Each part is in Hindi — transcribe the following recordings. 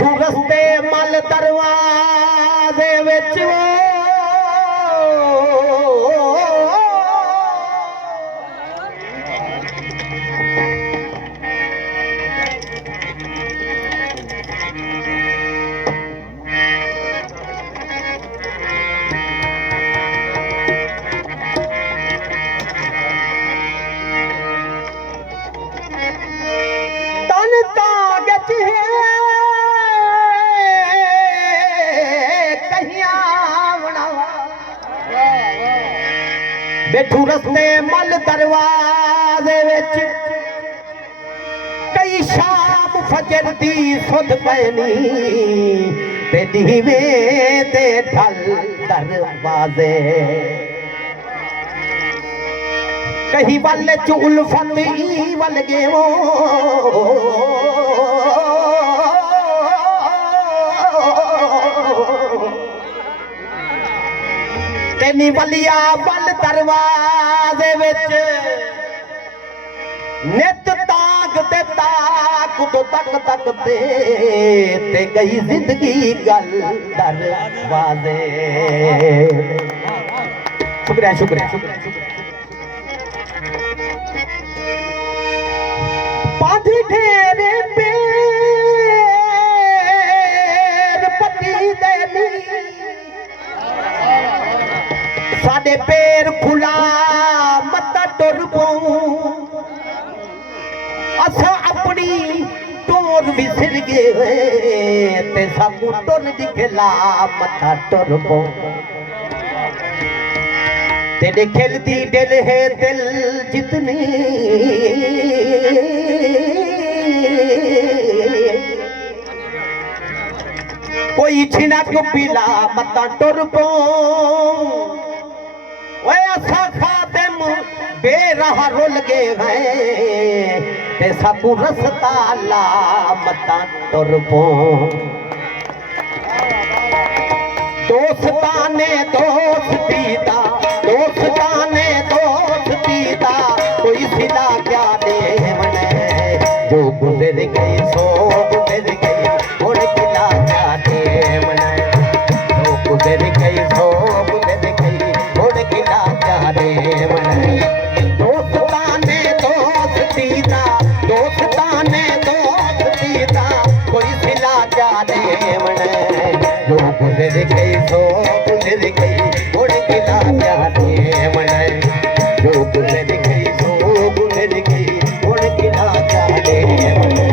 बैठू रस्ते मल दरवाजे विच बैठू रस्ते मल दरवाजे विच कई शाम फजर दी सुध पैनी ते दीवे ते ढल दरवाजे कहीं वल चुल फत ई वल गेवो तेनी वलिया वल दरवाजे विच नित ताक ते ताक तो तक तक ते गई जिंदगी गल दरवाजे। शुक्रिया शुक्रिया पाधी ढेरे पेर पति देनी साडे पैर खुला मत टुर पाऊं असा अपनी टोर विसर गए ते साकू टुर दिखला मथा टुर पाऊं तेरे खेलती दिल है दिल जितनी कोई छिनक पिला मता टुर पाऊं असा खातिम बेराह रुल गए हैं ते साकू रस्ता ला मता टुर पाऊं दोस्ताने दोस्ती दा दोस्ताने दोस्ती दा कोई सिला क्या दे मने जो गुजर गई सो गुजर गई और किला क्या दे मने जो गुजर गई सो गुजर गई और किला क्या दे मने दोस्ताने दोस्ती दा दोस्ताने दोस्ती दा कोई सिला क्या दे मने जो गुजर गई सो गुजर गई और किला क्या दे मने जो गुजर गई सो गुजर गई और किला क्या दे मने।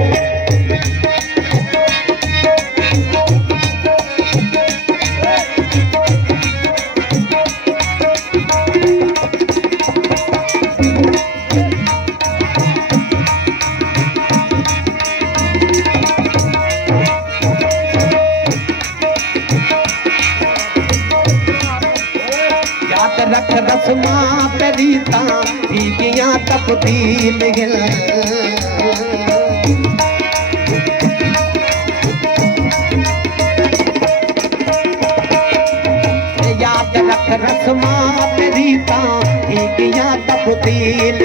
रख रस्मा तरीता दीदियां तब्दील याद रख रस्मा तरीता दीदियां तब्दील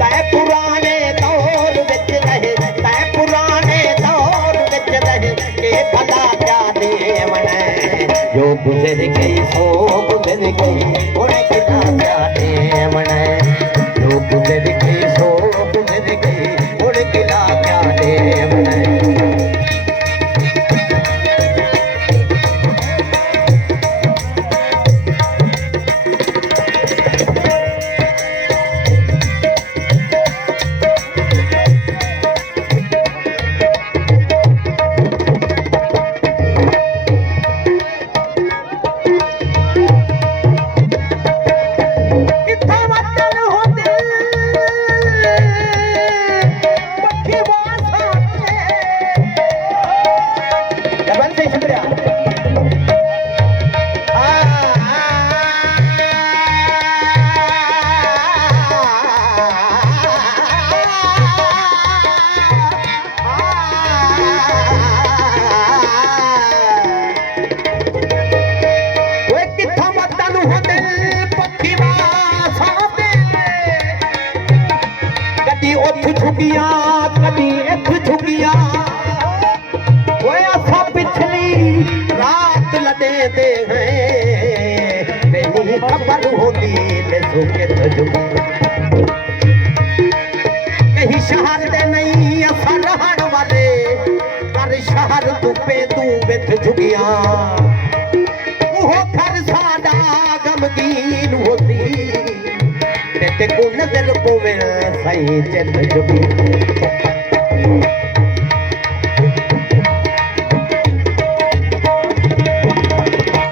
तै पुराने दौर विच रहे तै पुराने दौर विच रहे के भला क्या देवण जो गुजर गई सो गुजर गई और किला क्या देवण जो गुजर गई सो गुजर गई और किला क्या देवण। झुगिया कभी इथ झुगिया ओए असा पिछली रात लड़े दे हैं तेरी खबर होती ले झुके तो झुगिया कहीं शहर दे नहीं असा रहन वाले कर शहर तू पे तू विथ झुगिया वो घर साडा गमगीन होती ते को नजर पोवे सही चल जुगी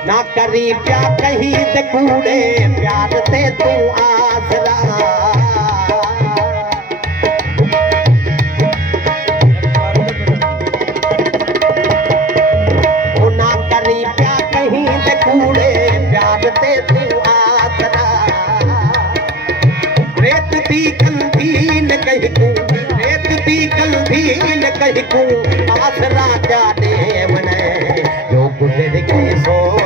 ना करी प्या कहीं ते कूड़े प्यार ते तू आसरा ओ ना करी प्या कहीं ते कूड़े प्यार ते तू आसरा रेत दी कंधीन कही को रेत दी कंधीन कही को आसरा क्या दे मने जो गुजर गई सो